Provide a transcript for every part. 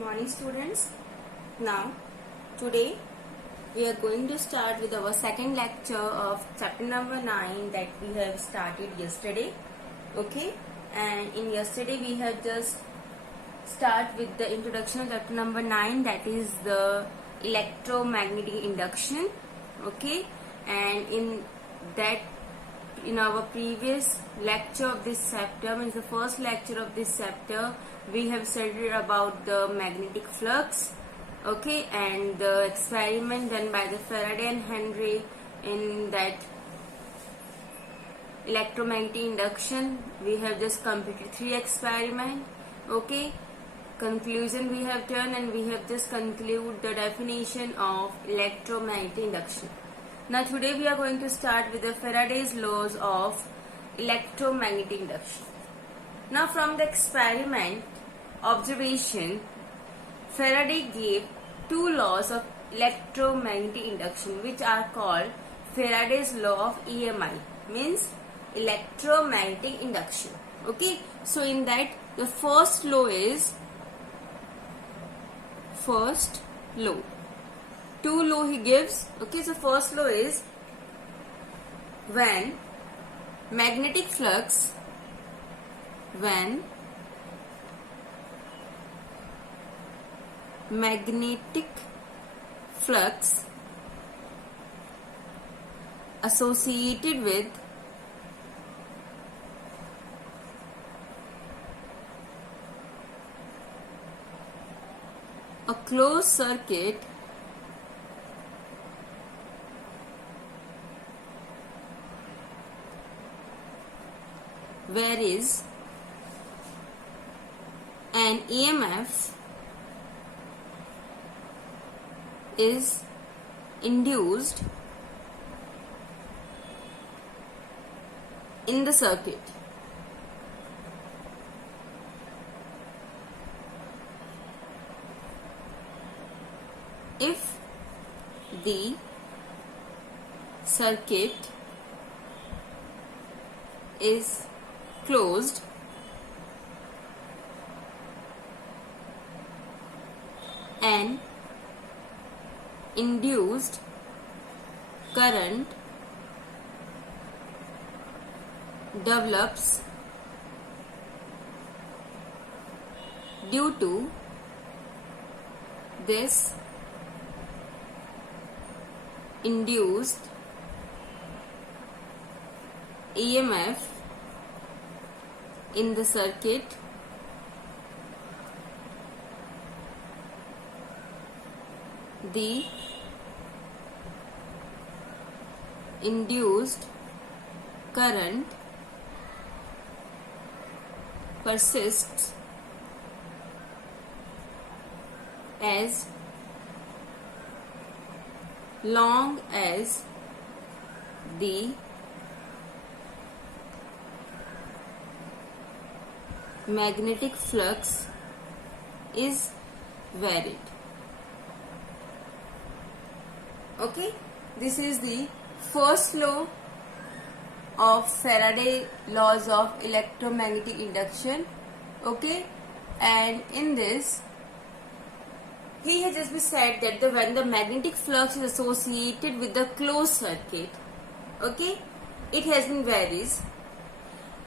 morning, students. Now today we are going to start with our second lecture of chapter number 9 that we have started yesterday. Okay, and in yesterday we have just start with the introduction of chapter number 9, that is the electromagnetic induction. Okay, and in our previous lecture of this chapter, means the first lecture of this chapter, we have studied about the magnetic flux. Okay, and the experiment done by the Faraday and Henry in that electromagnetic induction. We have just completed 3 experiments. Okay, conclusion we have done, and we have just concluded the definition of electromagnetic induction. Now today we are going to start with the Faraday's laws of electromagnetic induction. Now from the experiment observation, Faraday gave 2 laws of electromagnetic induction, which are called Faraday's law of EMI, means electromagnetic induction. Okay, so in that the first law is first law. 2 law he gives. Okay, so first law is when magnetic flux associated with a closed circuit where is an EMF is induced in the circuit. If the circuit is closed, an induced current develops due to this induced EMF in the circuit. The induced current persists as long as the magnetic flux is varied. Okay, this is the first law of Faraday laws of electromagnetic induction. Okay, and in this he has just said that when the magnetic flux is associated with the closed circuit, okay, it has been varies,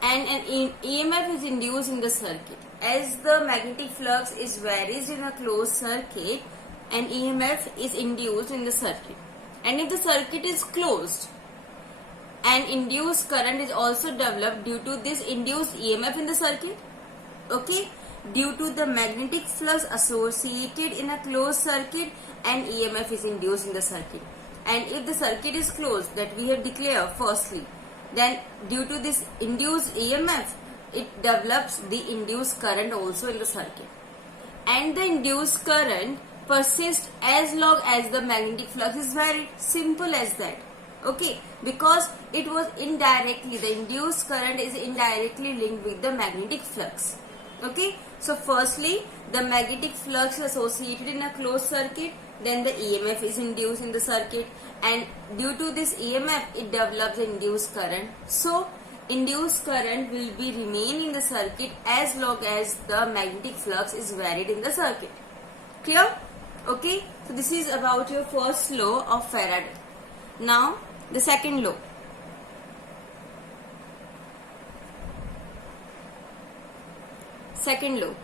and an EMF is induced in the circuit. As the magnetic flux is varies in a closed circuit, an EMF is induced in the circuit. And if the circuit is closed, an induced current is also developed due to this induced EMF in the circuit. Okay, due to the magnetic flux associated in a closed circuit, an EMF is induced in the circuit. And if the circuit is closed, that we have declared firstly, then due to this induced EMF, it develops the induced current also in the circuit. And the induced current persists as long as the magnetic flux is varied. Simple as that. Okay, because it was indirectly, the induced current is indirectly linked with the magnetic flux. Okay, so firstly the magnetic flux is associated in a closed circuit, then the EMF is induced in the circuit, and due to this EMF it develops induced current. So induced current will be remain in the circuit as long as the magnetic flux is varied in the circuit. Clear? Okay, so this is about your first law of Faraday. Now the second law. Second law.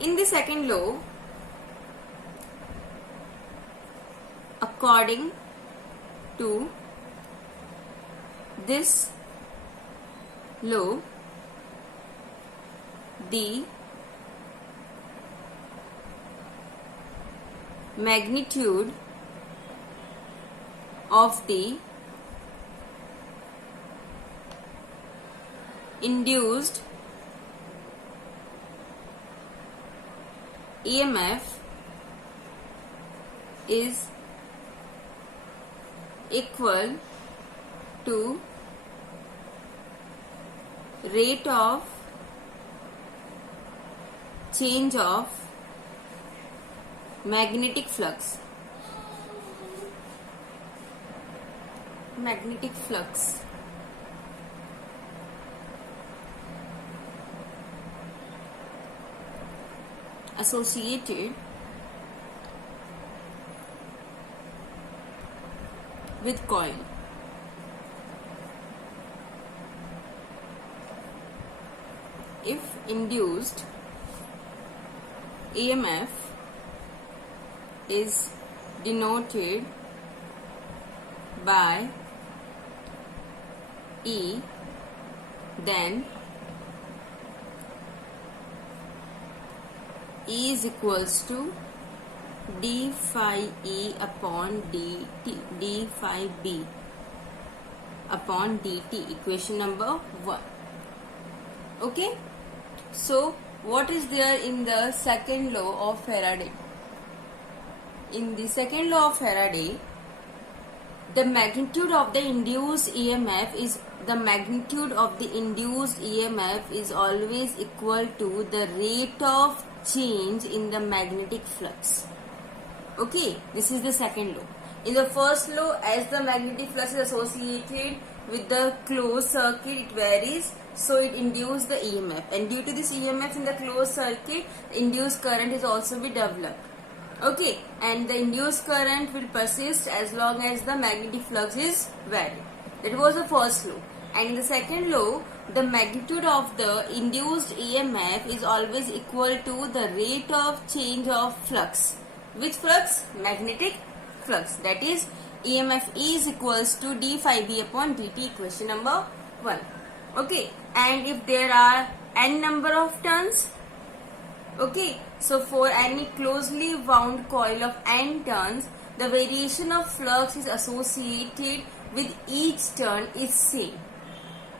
In the second law, according to this law, the magnitude of the induced EMF is equal to rate of change of magnetic flux. Magnetic flux associated with coil. If induced EMF is denoted by E, then E is equals to d phi E upon dt, d phi B upon dt, equation number 1. Okay, so what is there in the second law of Faraday? In the second law of Faraday, the magnitude of the induced EMF is always equal to the rate of change in the magnetic flux. Okay, this is the second law. In the first law, as the magnetic flux is associated with the closed circuit, it varies, so it induces the EMF, and due to this EMF in the closed circuit, induced current is also be developed. Okay, and the induced current will persist as long as the magnetic flux is varied. That was the first law. And in the second law, the magnitude of the induced EMF is always equal to the rate of change of flux. Which flux? Magnetic flux. That is, EMF is equals to d phi B upon dt, equation number 1. Okay, and if there are n number of turns, okay, so for any closely wound coil of n turns, the variation of flux is associated with each turn is same.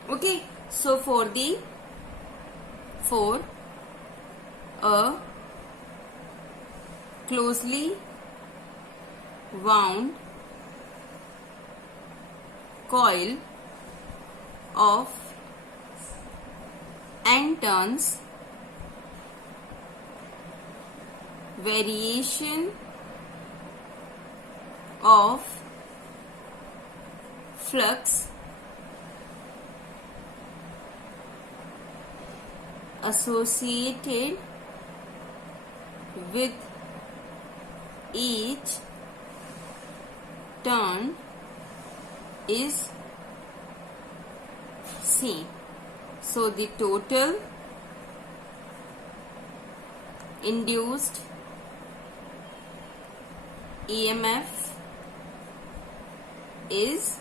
Okay, so for a closely wound coil of n turns, variation of flux associated with each turn is same. So the total induced EMF is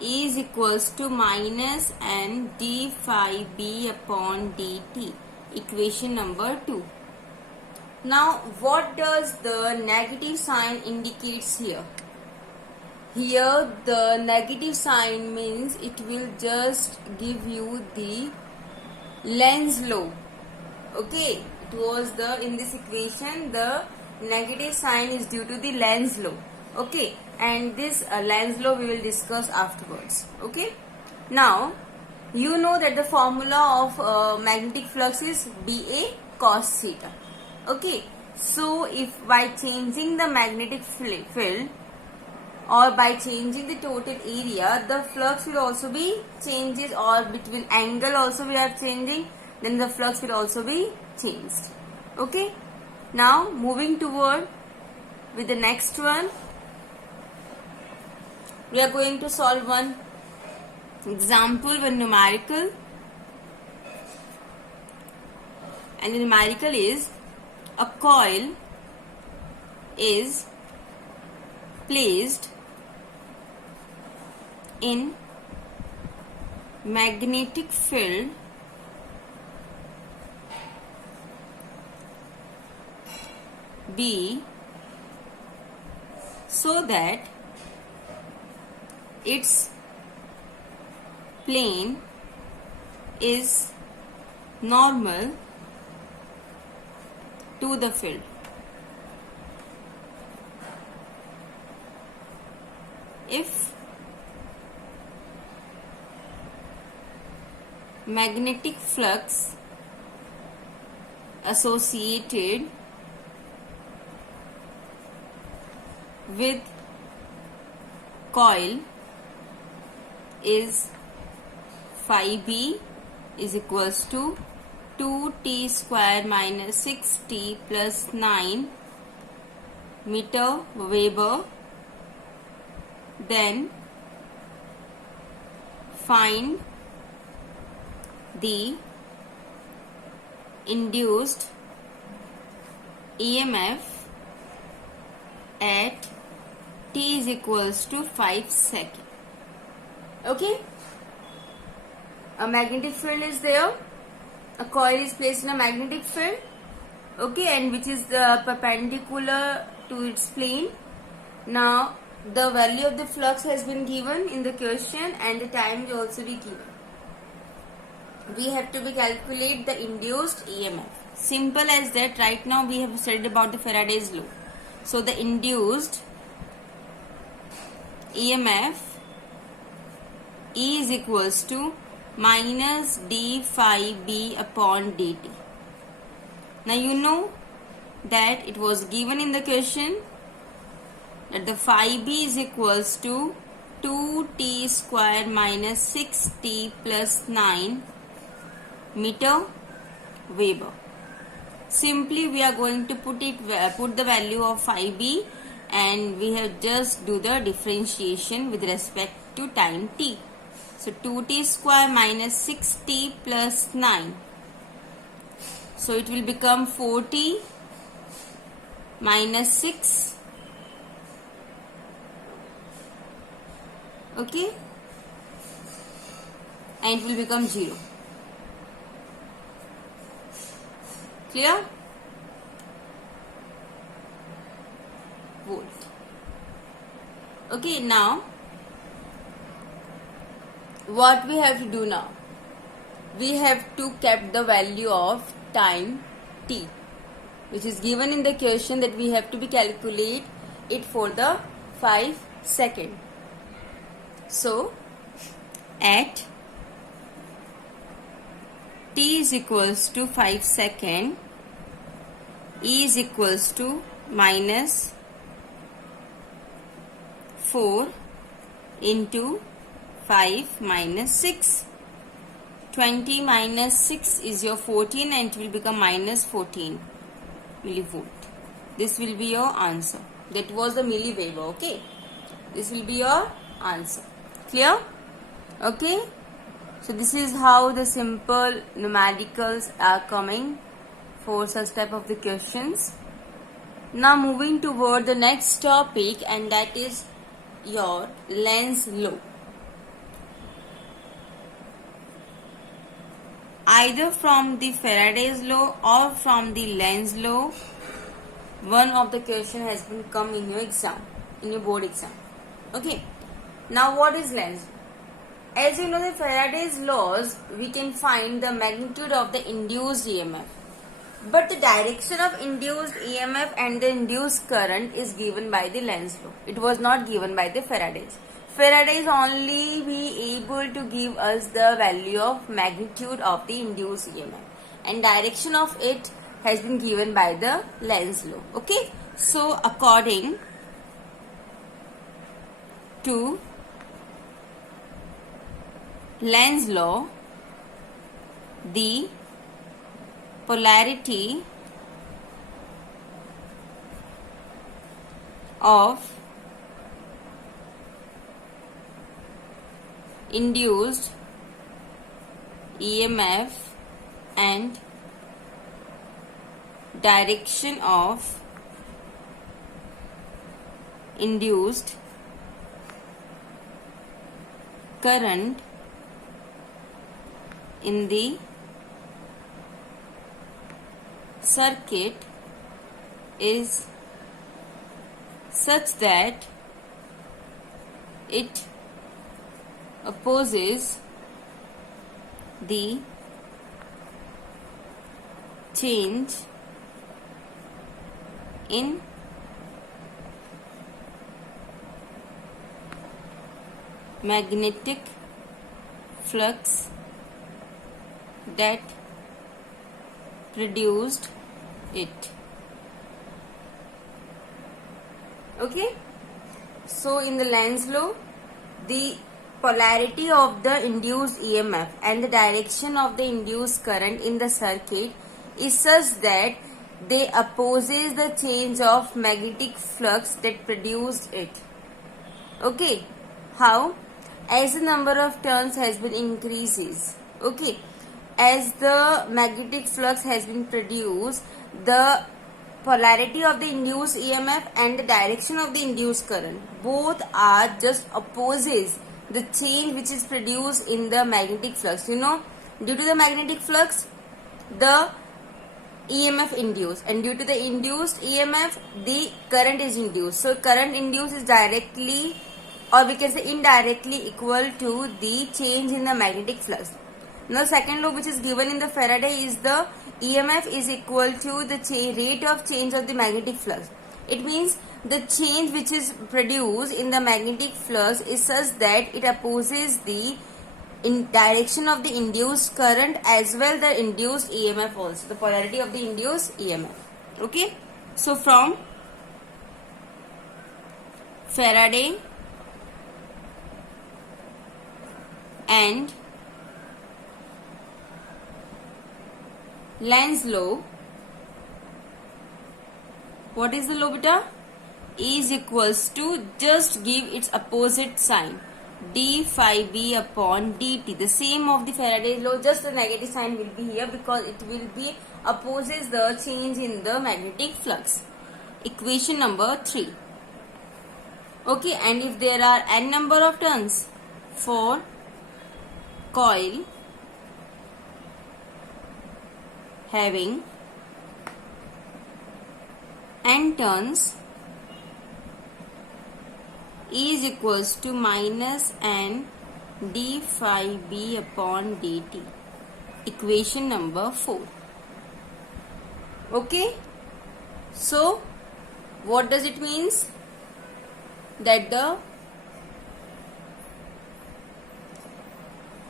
equals to minus n d phi B upon dt, equation number 2. Now what does the negative sign indicates here? Here the negative sign means it will just give you the Lenz law. Okay, it was in this equation the negative sign is due to the Lenz law. Okay, and this Lenz law we will discuss afterwards. Okay, now you know that the formula of magnetic flux is BA cos theta. Okay, so if by changing the magnetic field or by changing the total area, the flux will also be changes, or between angle also we are changing, then the flux will also be changed. Okay. Now moving toward with the next one, we are going to solve one example, one numerical, and the numerical is a coil is placed in magnetic field B so that its plane is normal to the field. If magnetic flux associated with coil is phi b is equals to 2t square minus 6t plus 9 meter Weber, then find the induced EMF at t is equals to 5 seconds. Okay, a magnetic field is there, a coil is placed in a magnetic field, okay, and which is perpendicular to its plane. Now the value of the flux has been given in the question and the time will also be given. We have to calculate the induced EMF. Simple as that. Right now we have studied about the Faraday's law. So the induced EMF E is equals to minus d phi b upon dt. Now you know that it was given in the question that the phi b is equals to 2t square minus 6t plus 9 meter Weber. Simply we are going to put the value of phi b, and we have just do the differentiation with respect to time t. So 2t square minus 6t plus 9. So it will become 4t minus 6. Okay, and it will become 0. Clear? Volt. Okay, now what we have to do now? We have to keep the value of time t, which is given in the question that we have to calculate it for the 5 seconds. So at t is equals to 5 seconds, E is equals to minus 4 into 5 minus 6. 20 minus 6 is your 14, and it will become minus 14 millivolt. This will be your answer. That was the milliweber. Okay, this will be your answer. Clear? Okay, so this is how the simple numericals are coming for such type of the questions. Now moving toward the next topic, and that is your Lenz law. Either from the Faraday's law or from the Lenz law, one of the question has been come in your exam, in your board exam. Okay, now what is Lenz? As you know, the Faraday's laws, we can find the magnitude of the induced EMF, but the direction of induced EMF and the induced current is given by the Lenz law. It was not given by the Faraday's. Faraday's only be able to give us the value of magnitude of the induced EMF, and direction of it has been given by the Lenz law. Okay, so according to Lenz law, the polarity of induced EMF and direction of induced current in the circuit is such that it opposes the change in magnetic flux that produced it. Okay, so in the Lenz law, the polarity of the induced EMF and the direction of the induced current in the circuit is such that they opposes the change of magnetic flux that produced it. Okay, how? As the number of turns has been increases, okay, as the magnetic flux has been produced, the polarity of the induced EMF and the direction of the induced current both are just opposes the change which is produced in the magnetic flux. You know, due to the magnetic flux, the EMF induced, and due to the induced EMF, the current is induced. So current induced is directly, or we can say indirectly, equal to the change in the magnetic flux. Now second law which is given in the Faraday is the EMF is equal to the rate of change of the magnetic flux. It means the change which is produced in the magnetic flux is such that it opposes the direction of the induced current as well the induced EMF also, the polarity of the induced EMF. Okay, so from Faraday and Lenz law, what is the law beta? E is equals to, just give its opposite sign, d phi b upon dt, the same of the Faraday's law, just the negative sign will be here because it will be opposes the change in the magnetic flux. Equation number 3. Okay, and if there are n number of turns for coil having n turns, E is equals to minus n d phi b upon dt. Equation number 4. Okay, so what does it means? That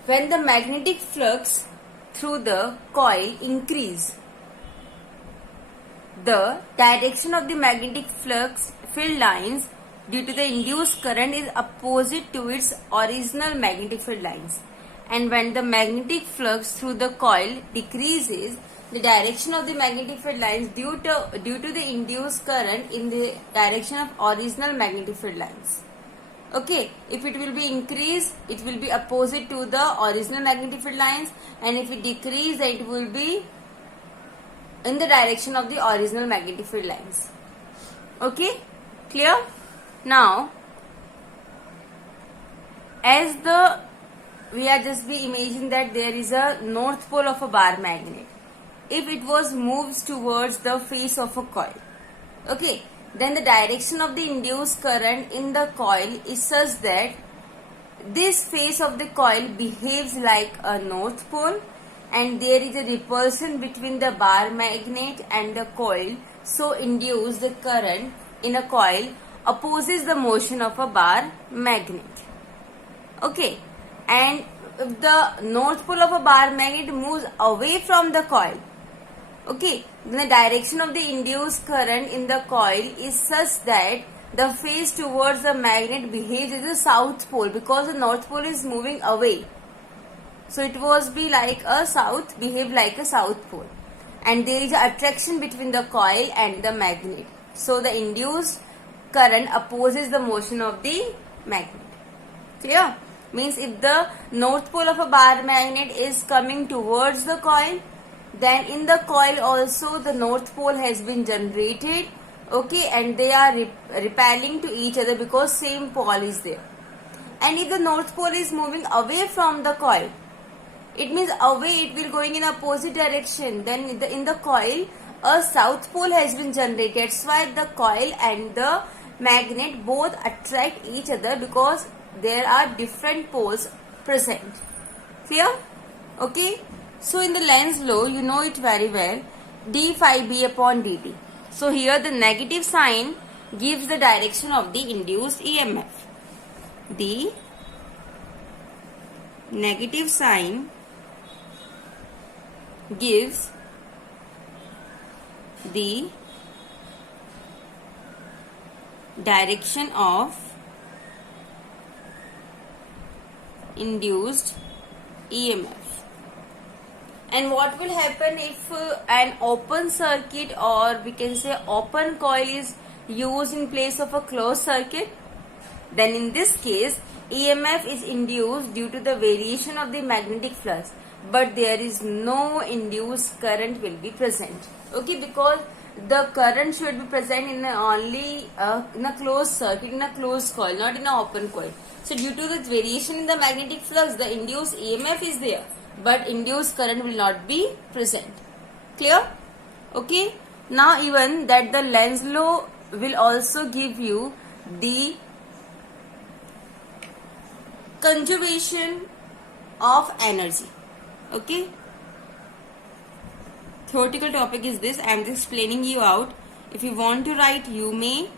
when the magnetic flux through the coil increase, the direction of the magnetic flux field lines due to the induced current is opposite to its original magnetic field lines, and when the magnetic flux through the coil decreases, the direction of the magnetic field lines due to the induced current in the direction of original magnetic field lines. Okay, if it will be increased, it will be opposite to the original magnetic field lines, and if it decrease, then it will be in the direction of the original magnetic field lines. Okay, clear? Now, as we are just be imagining that there is a north pole of a bar magnet. If it was moves towards the face of a coil, okay, then the direction of the induced current in the coil is such that this face of the coil behaves like a north pole, and there is a repulsion between the bar magnet and the coil, so induce the current in a coil opposes the motion of a bar magnet. Okay, and if the north pole of a bar magnet moves away from the coil, okay, then the direction of the induced current in the coil is such that the face towards the magnet behaves as a south pole because the north pole is moving away. So it was be like a south, behave like a south pole. and there is attraction between the coil and the magnet. So the induced current opposes the motion of the magnet. Clear? Means if the north pole of a bar magnet is coming towards the coil, then in the coil also the north pole has been generated, okay, and they are repelling to each other because same pole is there. And if the north pole is moving away from the coil, it means away, it will going in opposite direction, then in the coil a south pole has been generated. That's why the coil and the magnet both attract each other, because there are different poles present. Clear? Okay. So in the Lenz's law, you know it very well, d phi b upon dt. So here the negative sign gives the direction of the induced EMF. The negative sign gives the direction of induced EMF. And what will happen if an open circuit, or we can say open coil, is used in place of a closed circuit? Then in this case EMF is induced due to the variation of the magnetic flux, but there is no induced current will be present. Okay, because the current should be present in only in a closed circuit, in a closed coil, not in an open coil. So due to the variation in the magnetic flux, the induced EMF is there, but induced current will not be present. Clear? Okay. Now even that the Lenz's law will also give you the conservation of energy. Okay. Theoretical topic is this. I am just explaining you out. If you want to write, you may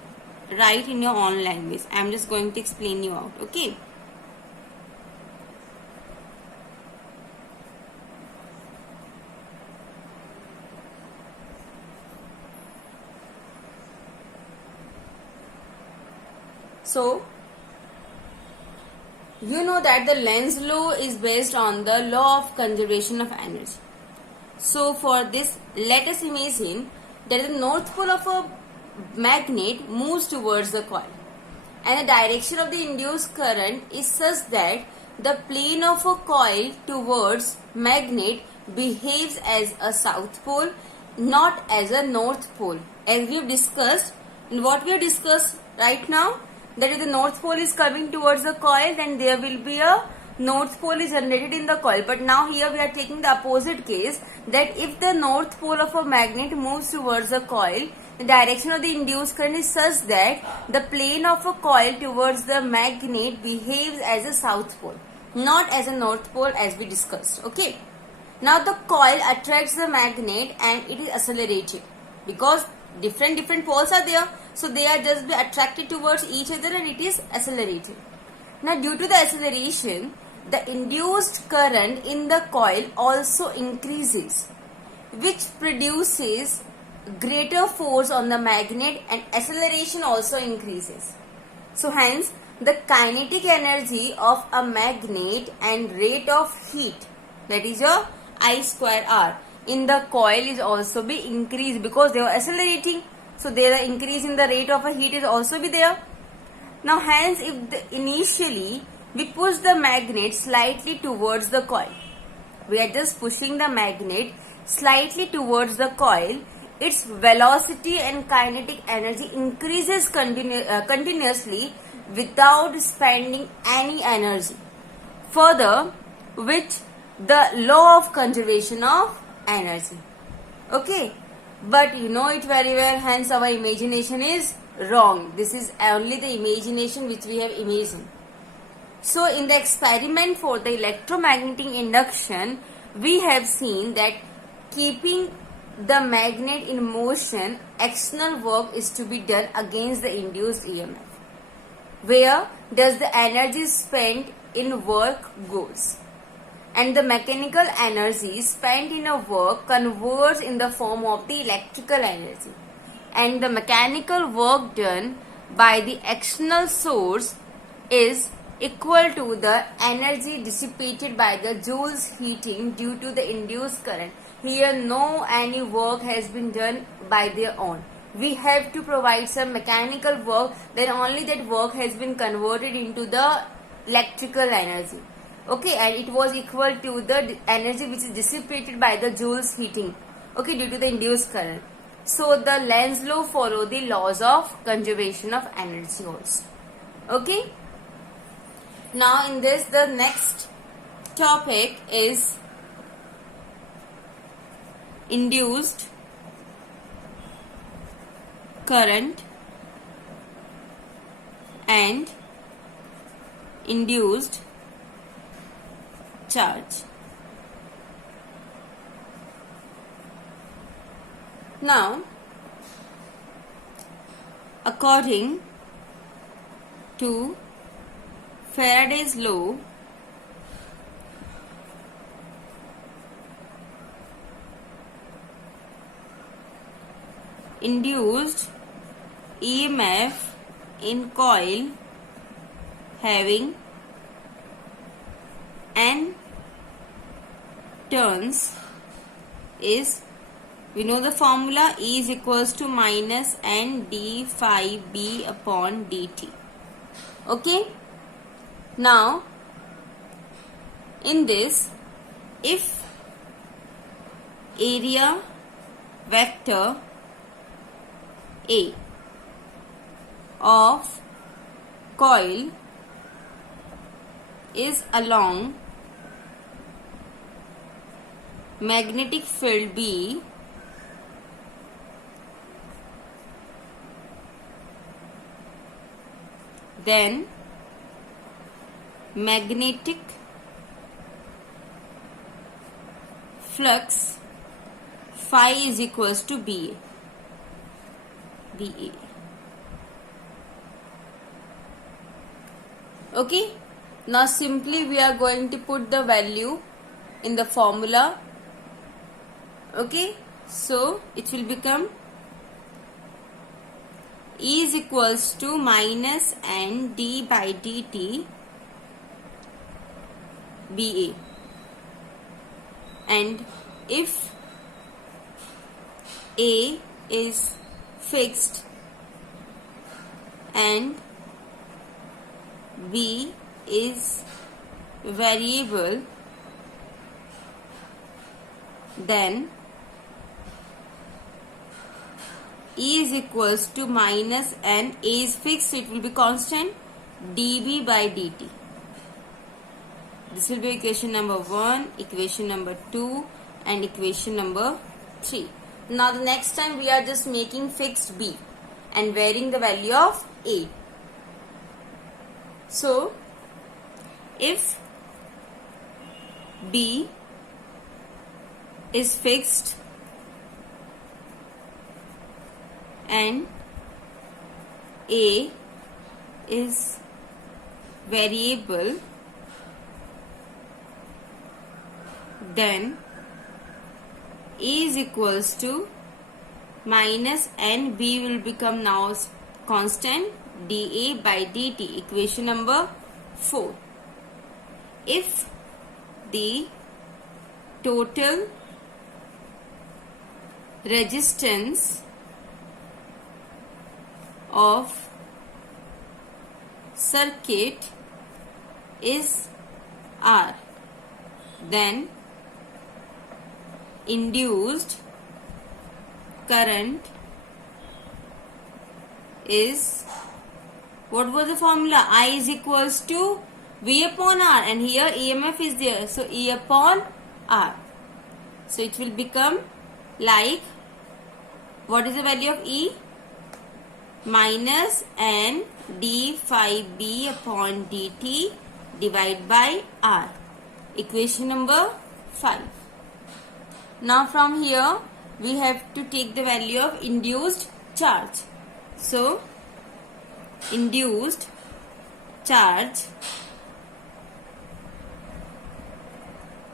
write in your own language. I am just going to explain you out. Okay. So you know that the Lenz's law is based on the law of conservation of energy. So for this, let us imagine that the north pole of a magnet moves towards the coil, and the direction of the induced current is such that the plane of a coil towards magnet behaves as a south pole, not as a north pole. As we have discussed, and what we have discussed right now, that if the north pole is coming towards the coil, then there will be a north pole is generated in the coil. But now here we are taking the opposite case, that if the north pole of a magnet moves towards the coil, the direction of the induced current is such that the plane of a coil towards the magnet behaves as a south pole, not as a north pole, as we discussed. Okay. Now the coil attracts the magnet and it is accelerated, because different poles are there, so they are just be attracted towards each other and it is accelerated. Now due to the acceleration, the induced current in the coil also increases, which produces greater force on the magnet, and acceleration also increases. So hence the kinetic energy of a magnet and rate of heat, that is your I square R, in the coil is also be increased, because they are accelerating. So there are increase in the rate of a heat is also be there. Now hence if initially we push the magnet slightly towards the coil, we are just pushing the magnet slightly towards the coil, its velocity and kinetic energy increases continuously without spending any energy. Further, which the law of conservation of energy. Okay, but you know it very well, hence our imagination is wrong. This is only the imagination which we have imagined. So in the experiment for the electromagnetic induction, we have seen that keeping the magnet in motion, external work is to be done against the induced EMF. Where does the energy spent in work goes? And the mechanical energy spent in a work converts in the form of the electrical energy. And the mechanical work done by the external source is equal to the energy dissipated by the Joule's heating due to the induced current. here no any work has been done by their own. We have to provide some mechanical work, then only that work has been converted into the electrical energy. Okay, and it was equal to the energy which is dissipated by the Joule's heating, okay, due to the induced current. So the Lenz law follow the laws of conservation of energy also. Okay. Now in this, the next topic is induced current and induced charge. Now, according to Faraday's law, induced EMF in coil having N turns is, we know the formula, E is equals to minus N d phi B upon dt. Okay. Now, in this, if area vector A of coil is along magnetic field B, then magnetic flux phi is equals to BA. Okay. Now simply we are going to put the value in the formula. Okay. So it will become E is equals to minus N d by dt BA. And if A is fixed and B is variable, then E is equals to minus N, A is fixed, so it will be constant, dB by dt. This will be equation number 1, equation number 2 and equation number 3. Now the next time we are just making fixed B and varying the value of A. So, if B is fixed and A is variable, then E is equals to minus N, B will become now constant, dA by dt, equation number 4. If the total resistance of circuit is R, then induced current is, what was the formula? I is equals to V upon R, and here EMF is there, so E upon R. So it will become like, what is the value of E? Minus N d phi B upon dt divided by R. Equation number 5. Now from here we have to take the value of induced charge. So induced charge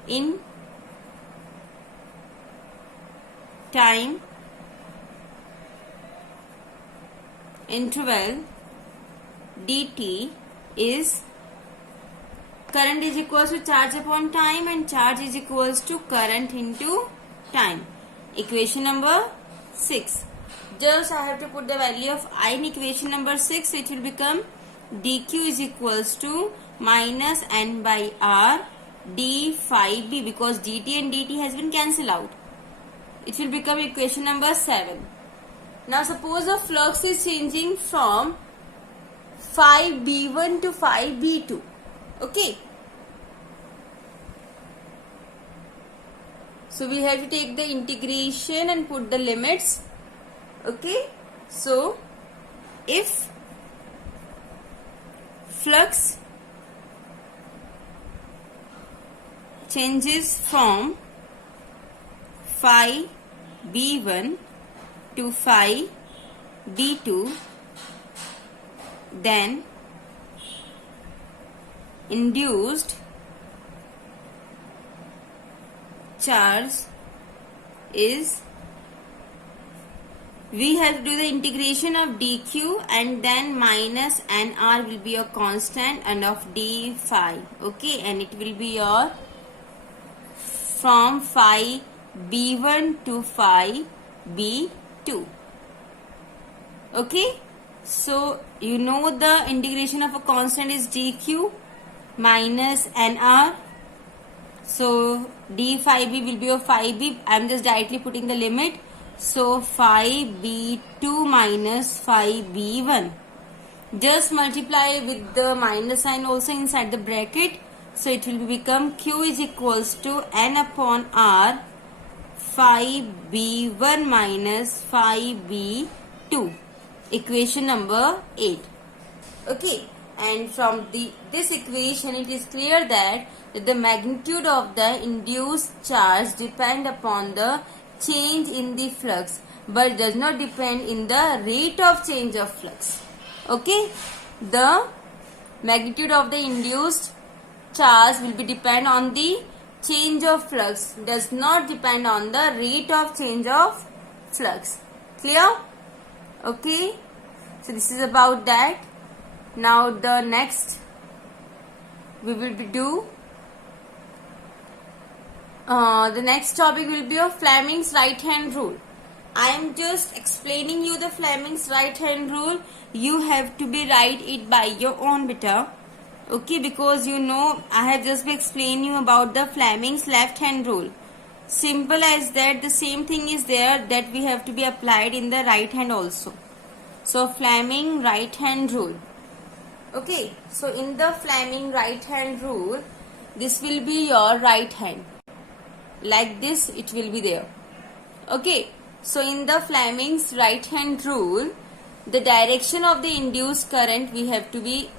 in time interval dt is, current is equals to charge upon time and charge is equals to current into time. Equation number 6. Just I have to put the value of I in equation number 6. It will become dq is equals to minus n by r d phi b, because dt and dt has been cancelled out. It will become equation number 7. Now suppose the flux is changing from phi b1 to phi b2. Okay. So we have to take the integration and put the limits. Okay. So if flux changes from phi b1 to phi b2, then induced charge is, we have to do the integration of dq and then minus nr will be your constant and of d phi. Okay, and it will be your from phi b1 to phi b2. Okay, so you know the integration of a constant is dq minus nr. So d phi b will be your phi b. I am just directly putting the limit. So phi b2 minus phi b1. Just multiply with the minus sign also inside the bracket. So it will become q is equals to n upon r phi b1 minus phi b2. Equation number 8. Okay, and from this equation it is clear that the magnitude of the induced charge depend upon the change in the flux but does not depend in the rate of change of flux. Okay, the magnitude of the induced charge will be depend on the change of flux, does not depend on the rate of change of flux. Clear? Okay, so this is about that. Now the next we will do the next topic will be of Fleming's right hand rule. I am just explaining you the Fleming's right hand rule. You have to be write it by your own beta. Okay, because you know I have just been explaining you about the Fleming's left hand rule. Simple as that. The same thing is there that we have to be applied in the right hand also. So Fleming right hand rule. Okay, so in the Fleming right hand rule, this will be your right hand. Like this it will be there. Okay, so in the Fleming's right hand rule, the direction of the induced current we have to be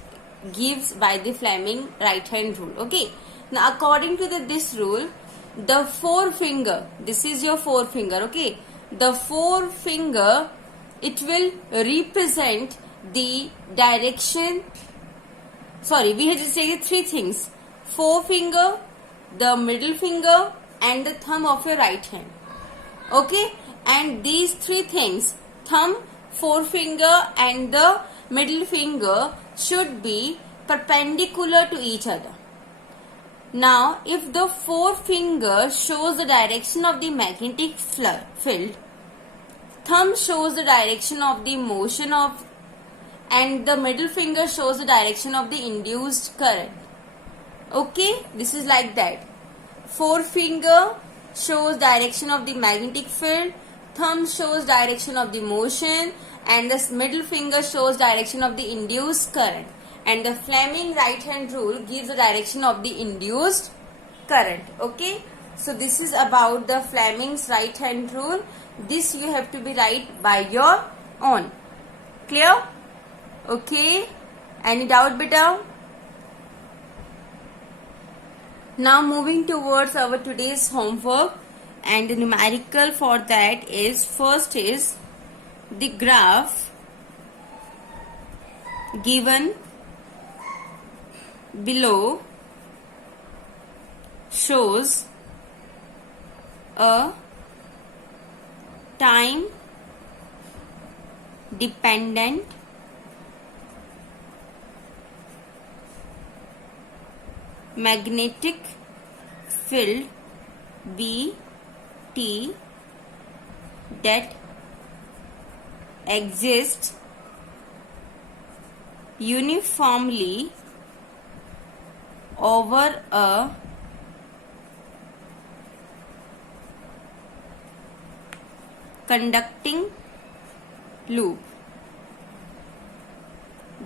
gives by the Fleming right hand rule. Okay, now according to this rule, the forefinger, this is your forefinger. Okay, the forefinger, it will represent the direction. Sorry, we have to say three things: forefinger, the middle finger and the thumb of your right hand. Okay, and these three things, thumb, forefinger and the middle finger, should be perpendicular to each other. Now if the forefinger shows the direction of the magnetic field, thumb shows the direction of the motion of, and the middle finger shows the direction of the induced current. Okay, this is like that. Forefinger shows direction of the magnetic field, thumb shows direction of the motion, and the middle finger shows direction of the induced current. And the Fleming right hand rule gives the direction of the induced current. Okay, so this is about the Fleming's right hand rule. This you have to be write by your own. Clear? Okay, any doubt beta? Now moving towards our today's homework, and the numerical for that is, first is the graph given below shows a time dependent magnetic field B quantity that exists uniformly over a conducting loop.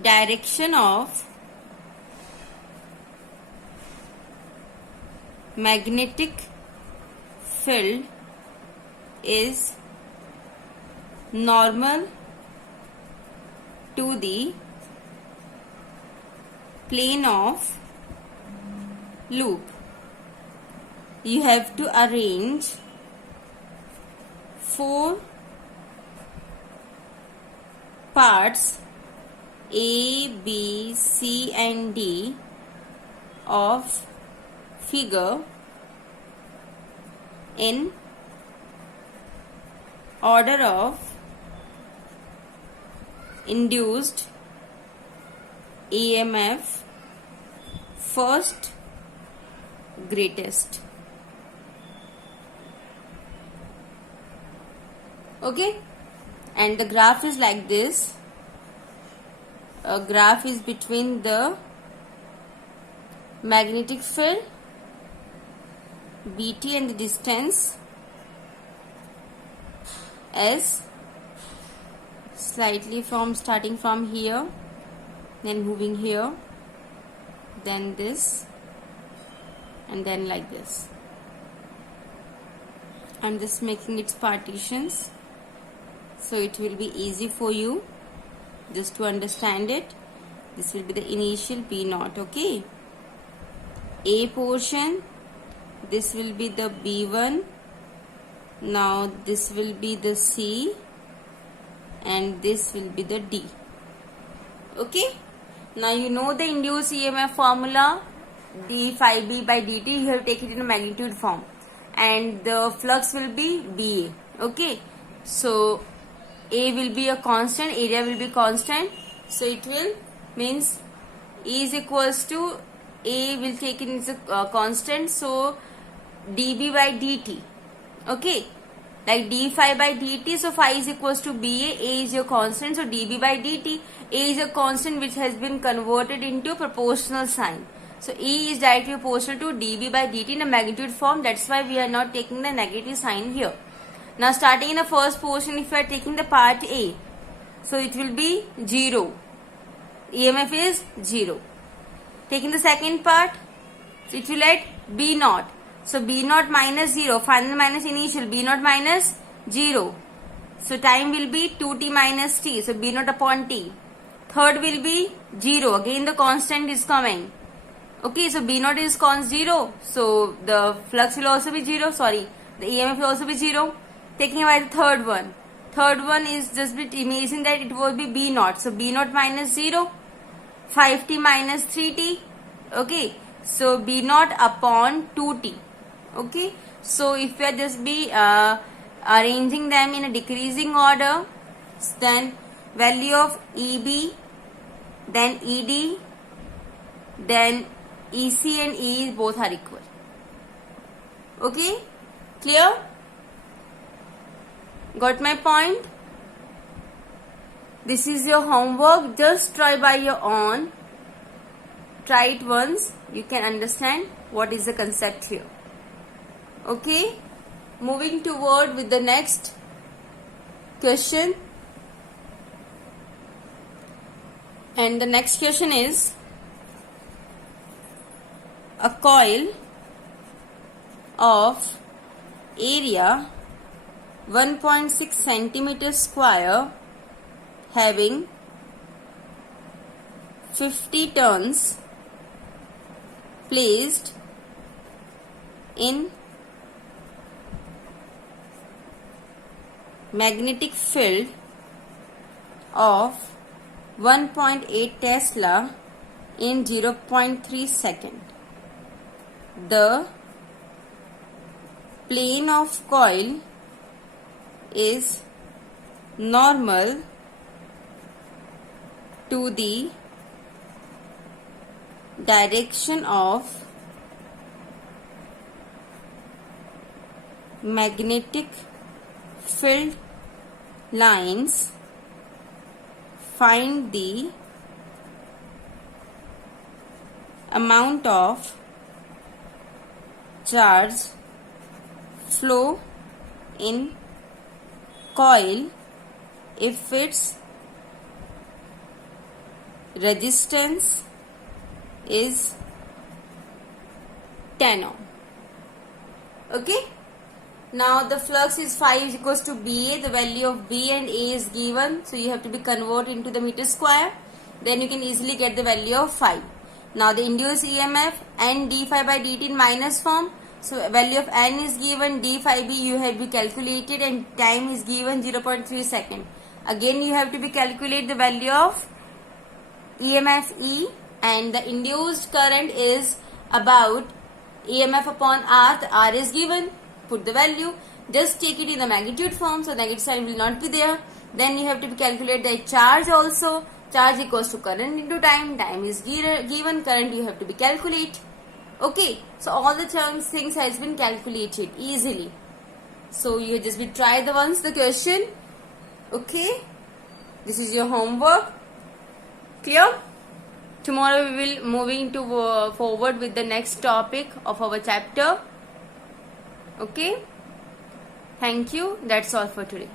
Direction of magnetic field is normal to the plane of loop. You have to arrange 4 parts A, B, C and D of figure in order of induced EMF, first greatest. Okay, and the graph is like this. A graph is between the magnetic field BT and the distance S, slightly from starting from here, then moving here, then this, and then like this. I'm just making its partitions so it will be easy for you just to understand it. This will be the initial P naught. Okay, A portion, this will be the B1. Now this will be the C and this will be the D. Okay, now you know the induced EMF formula, d phi b by dt. You have taken it in a magnitude form and the flux will be BA. Okay, so A will be a constant, area will be constant, so it will means E is equals to A will take it as a constant, so dB by dt. Okay, like d phi by dt, so phi is equals to BA, A is your constant, so dB by dt, A is a constant which has been converted into proportional sign. So E is directly proportional to dB by dt in a magnitude form. That's why we are not taking the negative sign here. Now starting in the first portion, if you are taking the part A, so it will be 0. EMF is 0. Taking the second part, so it will at B naught. So B naught minus 0, final minus initial, B naught minus 0. So time will be 2t minus t, so B naught upon t. Third will be 0, again the constant is coming. Okay, so B naught is const 0, so the flux will also be 0, sorry, the EMF will also be 0. Taking away the third one. Third one is just imagine that it will be B naught. So B naught minus 0, 5t minus 3t. Okay, so B naught upon 2t. Okay, so if we are just be arranging them in a decreasing order, then value of EB, then ED, then EC and E both are equal. Okay, clear? Got my point? This is your homework. Just try by your own. Try it once. You can understand what is the concept here. Okay. Moving toward with the next question. And the next question is, a coil of area 1.6 centimeter square having 50 turns placed in magnetic field of 1.8 Tesla in 0.3 second. The plane of coil is normal to the direction of magnetic field lines, find the amount of charge flow in coil if its resistance is 10 ohm. Okay. Now the flux is phi is equals to BA. The value of B and A is given, so you have to be convert into the meter square. Then you can easily get the value of phi. Now the induced EMF N d phi by dt in minus form. So value of N is given, d phi b you have to be calculated, and time is given 0.3 second. Again you have to be calculate the value of EMF E, and the induced current is about EMF upon R. The R is given. Put the value. Just take it in the magnitude form, so negative sign will not be there. Then you have to calculate the charge also. Charge equals to current into time. Time is given. Current you have to be calculate. Okay. So all the things has been calculated easily. So you just be try the once the question. Okay. This is your homework. Clear? Tomorrow we will moving to forward with the next topic of our chapter. Okay. Thank you. That's all for today.